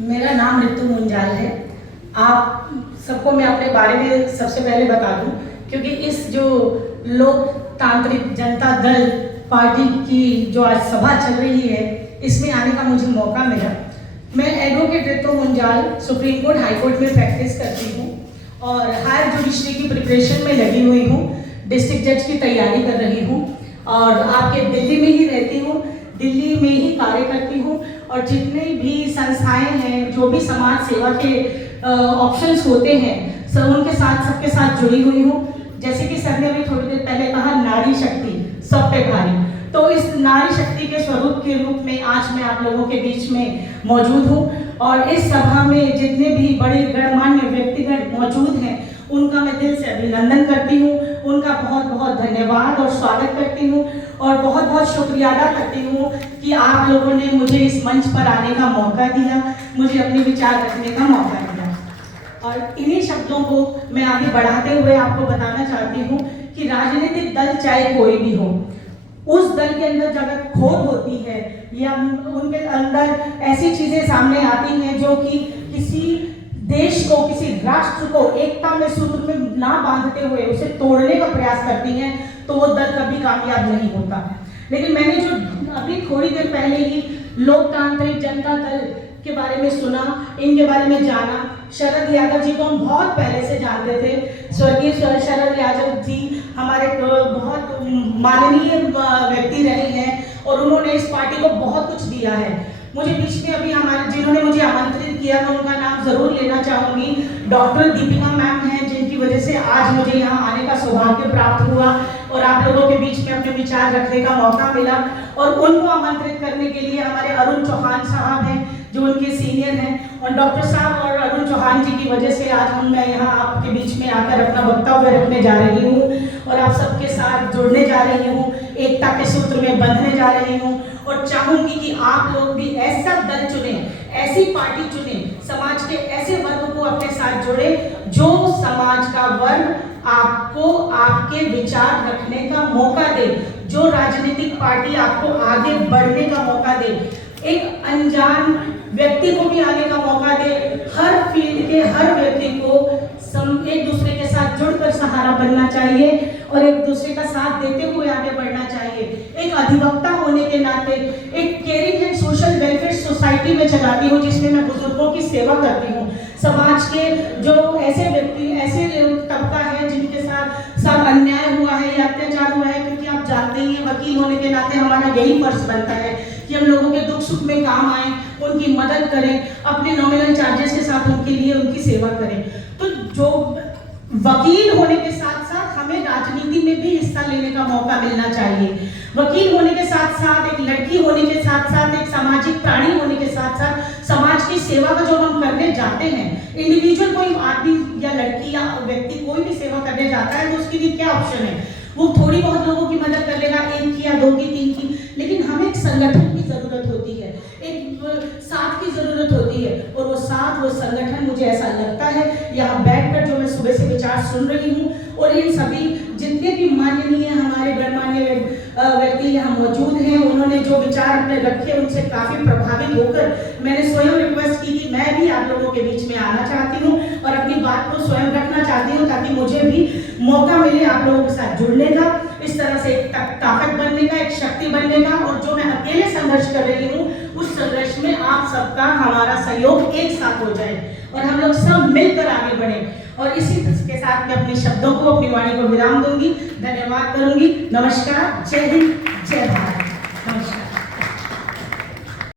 मेरा नाम ऋतु मुंजाल है। आप सबको मैं अपने बारे में सबसे पहले बता दूं, क्योंकि इस जो लोकतांत्रिक जनता दल पार्टी की जो आज सभा चल रही है, इसमें आने का मुझे मौका मिला। मैं advocate Ritu Munjal Supreme Court High Court में प्रैक्टिस करती हूँ और हायर जुडिशरी की प्रिपरेशन में लगी हुई हूँ। डिस्ट्रिक्ट जज की तैयारी कर रही हूँ और आपके दिल्ली में ही रहती हूँ, दिल्ली में ही कार्य करती हूँ और जितने भी संस्थाएं हैं, जो भी समाज सेवा के ऑप्शंस होते हैं, सब उनके साथ सबके साथ जुड़ी हुई हूँ। जैसे कि सर ने अभी थोड़ी देर पहले कहा, नारी शक्ति सब पे भारी, तो इस नारी शक्ति के स्वरूप के रूप में आज मैं आप लोगों के बीच में मौजूद हूँ और इस सभा में जितने भी बड़े गणमान्य व्यक्तिगण मौजूद हैं, उनका मैं दिल से अभिनंदन करती हूँ, उनका बहुत बहुत धन्यवाद और स्वागत करती हूँ और बहुत बहुत शुक्रिया अदा करती हूँ कि आप लोगों ने मुझे इस मंच पर आने का मौका दिया, मुझे अपने विचार रखने का मौका दिया। और इन्हीं शब्दों को मैं आगे बढ़ाते हुए आपको बताना चाहती हूँ कि राजनीतिक दल चाहे कोई भी हो, उस दल के अंदर जब खोट होती है या उनके अंदर ऐसी चीजें सामने आती हैं जो कि किसी देश को, किसी राष्ट्र को एकता में सूत्र में ना बांधते हुए उसे तोड़ने का प्रयास करती हैं, तो वो दल कभी कामयाब नहीं होता। लेकिन मैंने जो अभी थोड़ी देर पहले ही लोकतांत्रिक जनता दल के बारे में सुना, इनके बारे में जाना, शरद यादव जी को हम बहुत पहले से जानते थे। स्वर्गीय शरद यादव जी हमारे बहुत माननीय व्यक्ति रहे हैं और उन्होंने इस पार्टी को बहुत कुछ दिया है। मुझे बीच में अभी हमारे जिन्होंने मुझे आमंत्रित किया, मैं उनका नाम जरूर लेना चाहूंगी। डॉक्टर दीपिका मैम हैं, जिनकी वजह से आज मुझे यहाँ आने का सौभाग्य प्राप्त हुआ और आप लोगों के बीच में अपने विचार रखने का मौका मिला। और उनको आमंत्रित करने के लिए हमारे अरुण चौहान साहब हैं, जो उनके सीनियर हैं, और डॉक्टर साहब और अरुण चौहान जी की वजह से आज मैं यहाँ आपके बीच में आकर अपना वक्तव्य रखने जा रही हूँ और आप सबके साथ जुड़ने जा रही हूँ, एकता के सूत्र में बंधने जा रही हूँ और चाहूंगी कि आप लोग भी ऐसा दल चुने, ऐसी पार्टी चुने, समाज के ऐसे वर्ग को अपने साथ जोड़े जो समाज का वर्ग आपको आपके विचार रखने का मौका दे, जो राजनीतिक पार्टी आपको आगे बढ़ने का मौका दे, एक अनजान व्यक्ति को भी आने का मौका दे। हर फील्ड के हर व्यक्ति को एक दूसरे के साथ जुड़कर सहारा बनना चाहिए और एक दूसरे का साथ देते हुए आगे बढ़ना चाहिए। एक अधिवक्ता होने के नाते एक caring and social welfare society में चलाती हूँ, जिसमें मैं बुजुर्गों की सेवा करती हूँ। समाज के जो ऐसे व्यक्ति, ऐसे तबका है जिनके साथ अन्याय हुआ है या अत्याचार हुआ है, क्योंकि आप जानते ही हैं, वकील होने के नाते हमारा यही फर्ज बनता है कि हम लोगों के दुख सुख में काम आए, उनकी मदद करें, अपने नॉमिनल चार्जेस के साथ उनके लिए उनकी सेवा करें। तो जो वकील होने के साथ साथ हमें राजनीति में भी हिस्सा लेने का मौका मिलना चाहिए। वकील होने के साथ साथ, एक लड़की होने के साथ साथ, एक सामाजिक प्राणी होने के साथ साथ समाज की सेवा का जो हम करने जाते हैं, इंडिविजुअल कोई आदमी या लड़की या व्यक्ति कोई भी सेवा करने जाता है तो उसके लिए क्या ऑप्शन है? वो थोड़ी बहुत लोगों की मदद कर लेगा, एक की या दो की, तीन की, लेकिन हमें एक संगठन की जरूरत होती है, एक साथ की जरूरत होती है और वो साथ, वो संगठन, मुझे ऐसा लगता है यहाँ बैठकर जो मैं सुबह से विचार सुन रही हूँ और इन सभी जितने भी माननीय हमारे गणमान्य व्यक्ति यहाँ मौजूद हैं, उन्होंने जो विचार अपने रखे उनसे काफी प्रभावित होकर मैंने स्वयं रिक्वेस्ट की कि मैं भी आप लोगों के बीच में आना चाहती हूँ और अपनी बात को स्वयं रखना चाहती हूँ, ताकि मुझे भी मौका मिले आप लोगों के साथ जुड़ने का, इस तरह से एक ताकत बनने का, एक शक्ति बनने का। और जो मैं अकेले संघर्ष कर रही हूँ, उस संघर्ष में आप सबका, हमारा सहयोग एक साथ हो जाए और हम लोग सब मिलकर आगे बढ़े। और इसी के साथ मैं अपने शब्दों को, अपनी वाणी को विराम दूंगी, धन्यवाद करूंगी। नमस्कार, जय हिंद।